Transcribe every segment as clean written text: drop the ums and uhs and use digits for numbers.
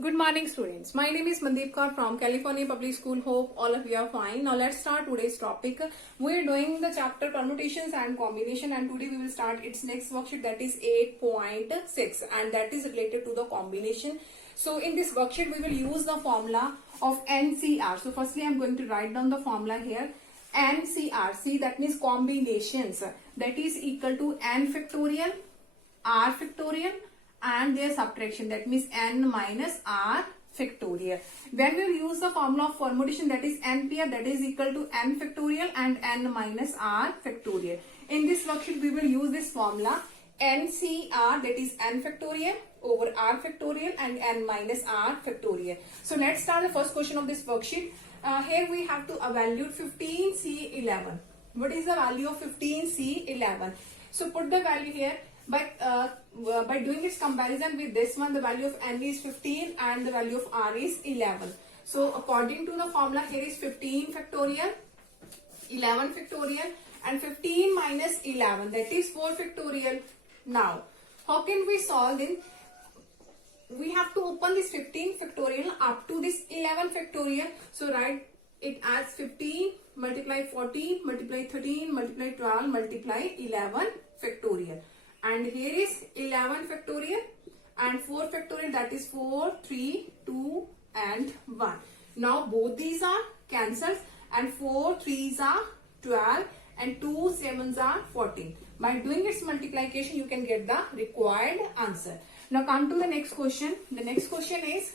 Good morning, students. My name is Mandeep Kaur from California Public School. Hope all of you are fine. Now let's start today's topic. We are doing the chapter permutations and combination, and today we will start its next worksheet, that is 8.6, and that is related to the combination. So in this worksheet we will use the formula of NCR. So firstly I am going to write down the formula here. NCR, see, that means combinations, that is equal to n factorial, r factorial and their subtraction, that means n minus r factorial. When we use the formula of permutation, that is NPR, that is equal to n factorial and n minus r factorial. In this worksheet we will use this formula NCR, that is n factorial over r factorial and n minus r factorial. So let's start the first question of this worksheet. Here we have to evaluate 15C11. What is the value of 15C11? So put the value here. By doing its comparison with this one, the value of n is 15 and the value of r is 11. So according to the formula, here is 15 factorial, 11 factorial and 15 minus 11, that is 4 factorial. Now, how can we solve it? We have to open this 15 factorial up to this 11 factorial. So write it as 15 multiply 14 multiply 13 multiply 12 multiply 11 factorial. And here is 11 factorial and 4 factorial, that is 4, 3, 2 and 1. Now both these are cancelled and 4 3s are 12 and 2 7s are 14. By doing its multiplication you can get the required answer. Now come to the next question. The next question is,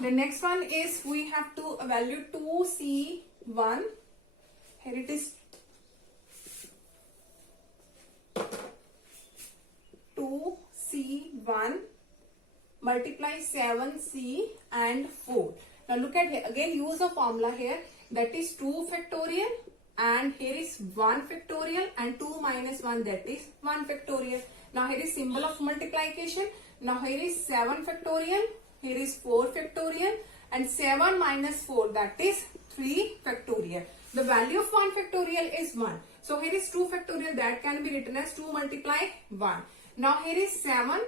the next one is we have to evaluate 2C1. Here it is 2C1 multiply 7C and 4. Now look at here, again use the formula here, that is 2 factorial and here is 1 factorial and 2 minus 1, that is 1 factorial. Now here is symbol of multiplication. Now here is 7 factorial, here is 4 factorial and 7 minus 4, that is 3 factorial. The value of 1 factorial is 1. So here is 2 factorial, that can be written as 2 multiply 1. Now here is 7,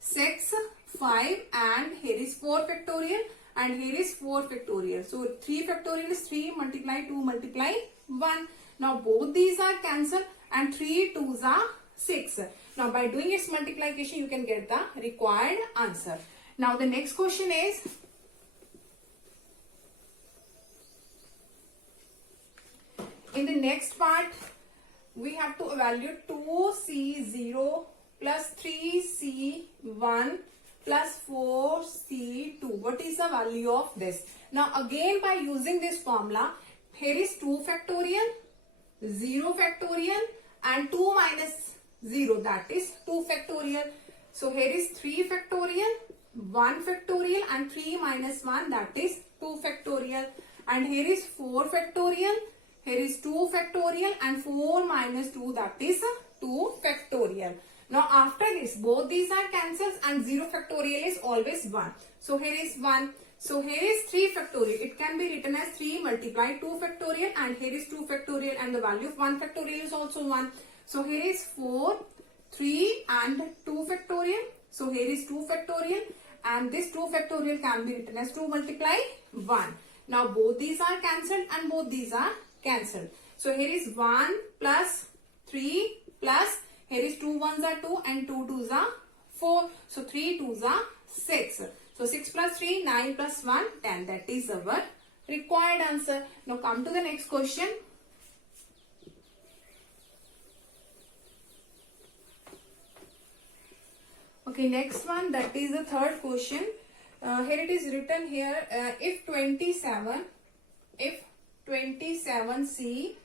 6, 5 and here is 4 factorial and here is 4 factorial. So 3 factorial is 3 multiply 2 multiply 1. Now both these are cancelled and 3 2s are 6. Now by doing its multiplication you can get the required answer. Now the next question is, in the next part we have to evaluate 2C0 plus 3C1 plus 4C2. What is the value of this? Now again by using this formula, here is 2 factorial, 0 factorial and 2 minus 0, that is 2 factorial. So here is 3 factorial, 1 factorial and 3 minus 1, that is 2 factorial. And here is 4 factorial, here is 2 factorial and 4 minus 2, that is 2 factorial. Now after this both these are cancelled and 0 factorial is always 1. So here is 1. So here is 3 factorial. It can be written as 3 multiply 2 factorial and here is 2 factorial and the value of 1 factorial is also 1. So here is 4, 3 and 2 factorial. So here is 2 factorial and this 2 factorial can be written as 2 multiply 1. Now both these are cancelled and both these are cancelled. So here is 1 plus 3 plus, here is 2 1s are 2 and 2 2s are 4. So 3 2s are 6. So 6 plus 3, 9 plus 1, 10. That is our required answer. Now come to the next question. Okay, next one, that is the third question. Here it is written here, if 27C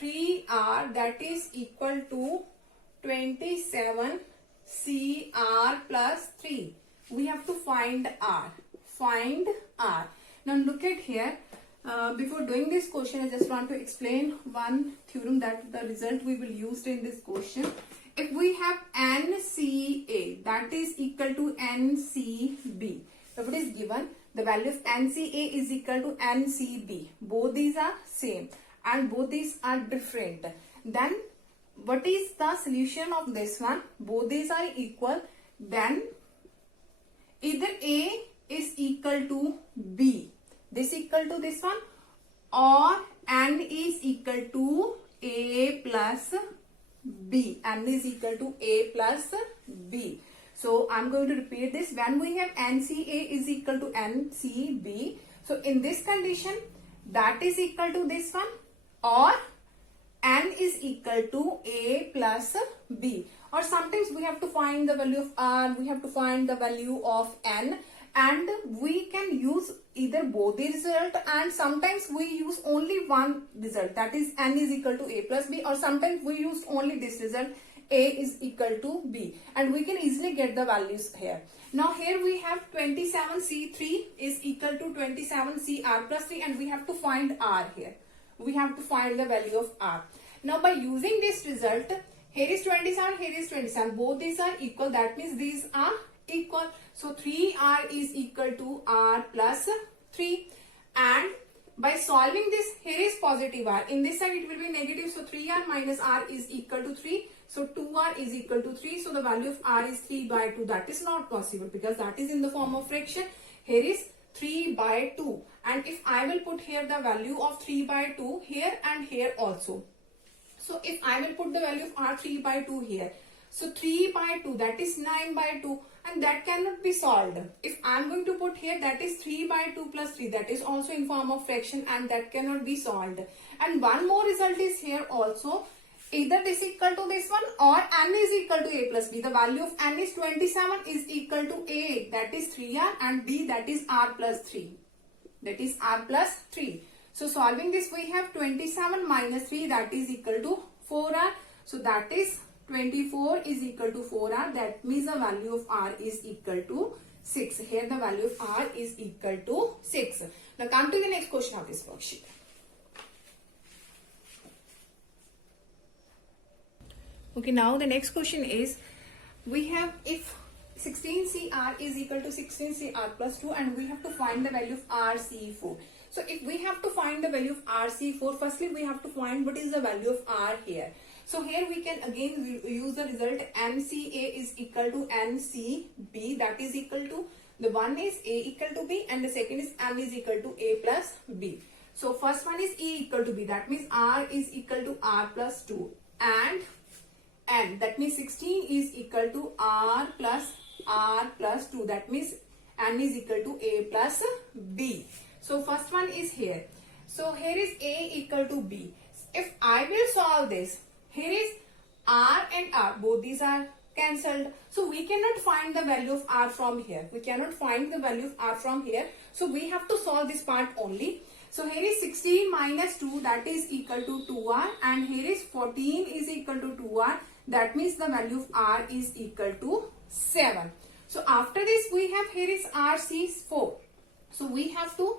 3R, that is equal to 27CR plus 3. We have to find R. Find R. Now look at here. Before doing this question, I just want to explain one theorem that the result we will use in this question. If we have NCA, that is equal to NCB. So what is given? The value of NCA is equal to NCB. Both these are same and both these are different. Then what is the solution of this one? Both these are equal. then either A is equal to B, this equal to this one, or N is equal to A plus B, N is equal to A plus B. So I'm going to repeat this. When we have NCA is equal to NCB, so in this condition that is equal to this one, or N is equal to A plus B, or sometimes we have to find the value of R, we have to find the value of N, and we can use either both the result, and sometimes we use only one result, that is N is equal to A plus B, or sometimes we use only this result, A is equal to B, and we can easily get the values here. Now here we have 27C3 is equal to 27CR plus 3, and we have to find R here. We have to find the value of R. Now by using this result, here is 27, here is 27. Both these are equal. That means these are equal. So 3R is equal to R plus 3. And by solving this, here is positive R. In this side it will be negative. So 3R minus R is equal to 3. So 2R is equal to 3. So the value of R is 3 by 2. That is not possible because that is in the form of fraction. Here is 3 by 2. And if I will put here the value of 3 by 2 here and here also. So if I will put the value of R 3 by 2 here. So 3 by 2, that is 9 by 2, and that cannot be solved. If I am going to put here, that is 3 by 2 plus 3, that is also in form of fraction, and that cannot be solved. And one more result is here also. Either this equal to this one, or N is equal to A plus B. The value of N is 27 is equal to A, that is 3R, and B, that is R plus 3. That is R plus 3. So solving this, we have 27 minus 3, that is equal to 4R. So that is 24 is equal to 4R. That means the value of R is equal to 6. Here the value of R is equal to 6. Now come to the next question of this worksheet. Okay, now the next question is, we have if 16CR is equal to 16CR plus 2, and we have to find the value of RC4. So if we have to find the value of RC4, firstly we have to find what is the value of R here. So here we can again use the result NCA is equal to NCB, that is equal to, the one is A equal to B and the second is M is equal to A plus B. So first one is E equal to B, that means R is equal to R plus 2, and N, that means 16 is equal to R plus 2, that means N is equal to A plus B. So first one is here. So here is A equal to B. If I will solve this, here is R and R, both these are cancelled. So we cannot find the value of R from here. We cannot find the value of R from here. So we have to solve this part only. So here is 16 minus 2, that is equal to 2R, and here is 14 is equal to 2R. That means the value of R is equal to 7. So after this we have, here is RC4. So we have to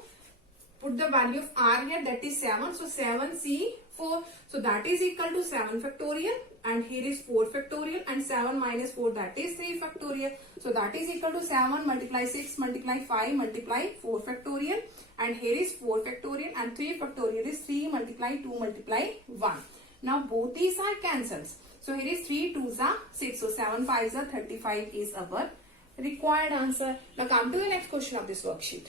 put the value of R here, that is 7. So 7C4. So that is equal to 7 factorial, and here is 4 factorial, and 7 minus 4, that is 3 factorial. So that is equal to 7 multiply 6 multiply 5 multiply 4 factorial, and here is 4 factorial, and 3 factorial is 3 multiply 2 multiply 1. Now both these are cancelled. So here is 3 2s are 6. So 7 5s are 35 is our required answer. Now come to the next question of this worksheet.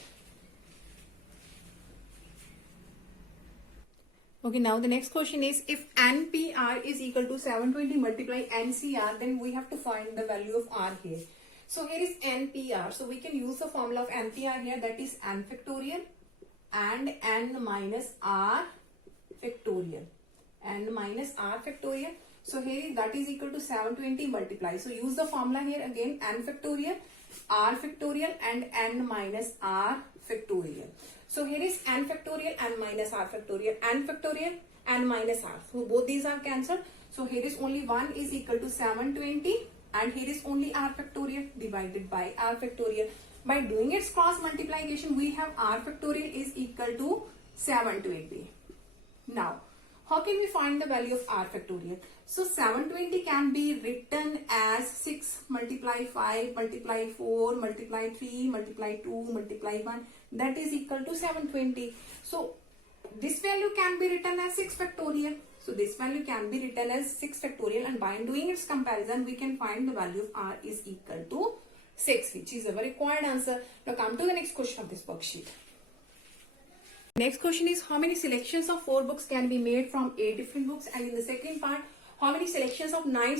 Okay, now the next question is, if NPR is equal to 720 multiply NCR, then we have to find the value of R here. So here is NPR. So we can use the formula of NPR here, that is N factorial and N minus R factorial. N minus R factorial. So here is, that is equal to 720 multiply. So use the formula here again, N factorial, R factorial and N minus R factorial. So here is N factorial, N minus R factorial, N factorial, N minus R. So both these are cancelled. So here is only 1 is equal to 720, and here is only R factorial divided by R factorial. By doing its cross multiplication, we have R factorial is equal to 720. Now, how can we find the value of R factorial? So 720 can be written as 6 multiply 5 multiply 4 multiply 3 multiply 2 multiply 1, that is equal to 720. So this value can be written as 6 factorial. So this value can be written as 6 factorial, and by doing its comparison, we can find the value of r is equal to 6, which is our required answer. Now come to the next question of this worksheet. Next question is how many selections of 4 books can be made from 8 different books, and in the second part, how many selections of 9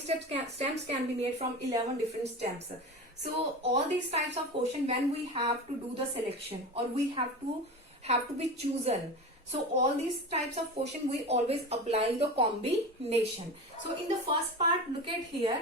stems can be made from 11 different stems. So all these types of question, when we have to do the selection or we have to be chosen. So all these types of question we always apply the combination. So in the first part, look at here.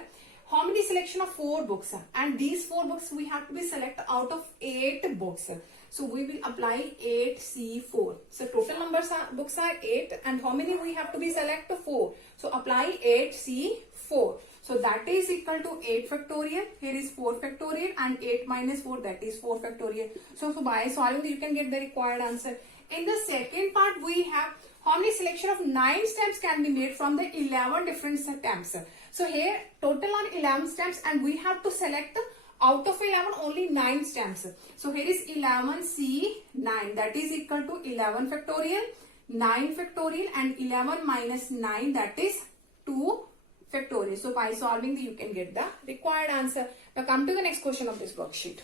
How many selection of 4 books, and these 4 books we have to be select out of 8 books. So we will apply 8C4. So total books are 8, and how many we have to be select? 4. So apply 8C4. So that is equal to 8 factorial. Here is 4 factorial, and 8 minus 4, that is 4 factorial. So by solving you can get the required answer. In the second part, we have how many selection of 9 stems can be made from the 11 different stems. So here total are 11 stems, and we have to select out of 11 only 9 stems. So here is 11C9, that is equal to 11 factorial, 9 factorial, and 11 minus 9, that is 2 factorial. So by solving you can get the required answer. Now come to the next question of this worksheet.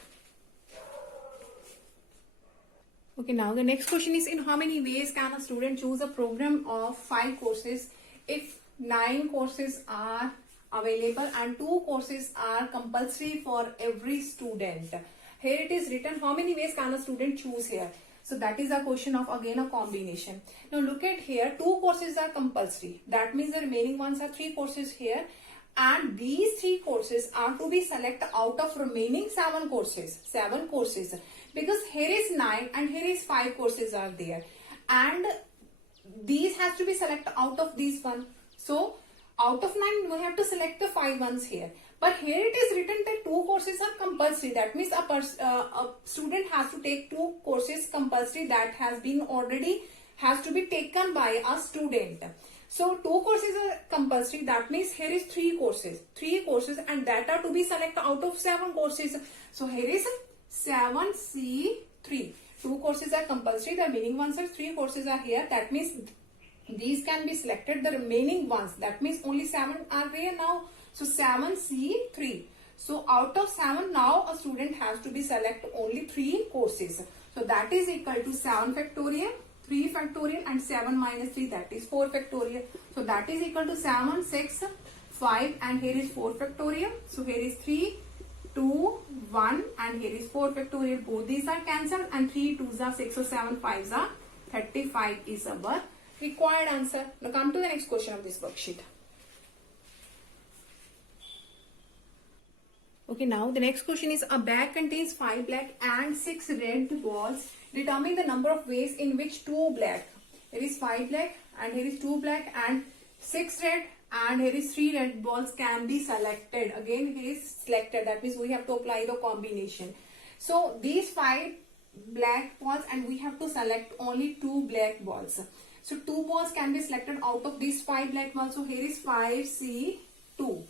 Okay, now the next question is, in how many ways can a student choose a program of 5 courses if 9 courses are available and 2 courses are compulsory for every student? Here it is written how many ways can a student choose here. So that is a question of again a combination. Now look at here, 2 courses are compulsory. That means the remaining ones are 3 courses here, and these 3 courses are to be selected out of remaining 7 courses. Because here is 9 and here is 5 courses are there, and these has to be selected out of these 1. So out of 9 we have to select the 5 ones here, but here it is written that 2 courses are compulsory. That means a student has to take 2 courses compulsory, that has been already has to be taken by a student. So 2 courses are compulsory, that means here is 3 courses, and that are to be selected out of 7 courses. So here is 7C3. 2 courses are compulsory, the remaining ones are 3 courses are here. That means these can be selected, the remaining ones. That means only 7 are there now. So 7C3. So out of 7 now a student has to be select only 3 courses. So that is equal to 7 factorial, 3 factorial, and 7 minus 3, that is 4 factorial. So that is equal to 7, 6, 5, and here is 4 factorial. So here is 3, 2, 1, and here is 4 factorial. Both these are cancelled, and 3 2s are 6, so 7 5s are 35 is our required answer. Now come to the next question of this worksheet. Okay, now the next question is, a bag contains 5 black and 6 red balls. Determine the number of ways in which 2 black, here is 5 black and here is 2 black and 6 red and here is 3 red balls can be selected. Again here is selected, that means we have to apply the combination. So these 5 black balls, and we have to select only 2 black balls. So 2 balls can be selected out of these 5 black balls. So here is 5C2,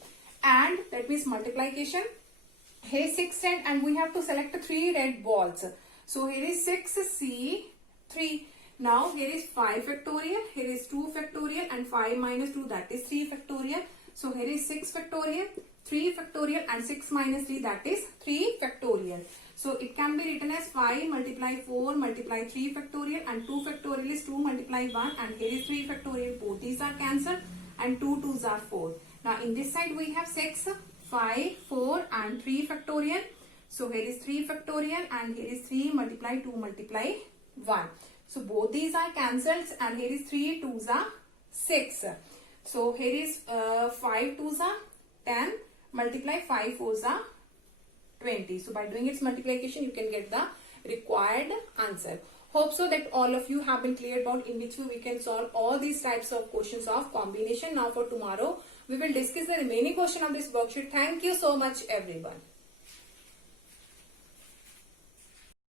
and that means multiplication. Here is 6 red, and we have to select 3 red balls. So here is 6C3. Now here is 5 factorial, here is 2 factorial, and 5 minus 2, that is 3 factorial. So here is 6 factorial, 3 factorial, and 6 minus 3, that is 3 factorial. So it can be written as 5 multiply 4 multiply 3 factorial, and 2 factorial is 2 multiply 1, and here is 3 factorial. Both these are cancelled, and 2 2s are 4. Now in this side we have 6, 5, 4, and 3 factorial. So here is 3 factorial, and here is 3 multiply 2 multiply 1. So both these are cancelled, and here is 3 2s are 6. So here is 5 2s are 10 multiply 5 4s are 20. So by doing its multiplication you can get the required answer. Hope so that all of you have been clear about in which way we can solve all these types of questions of combination. Now for tomorrow we will discuss the remaining question of this worksheet. Thank you so much everyone.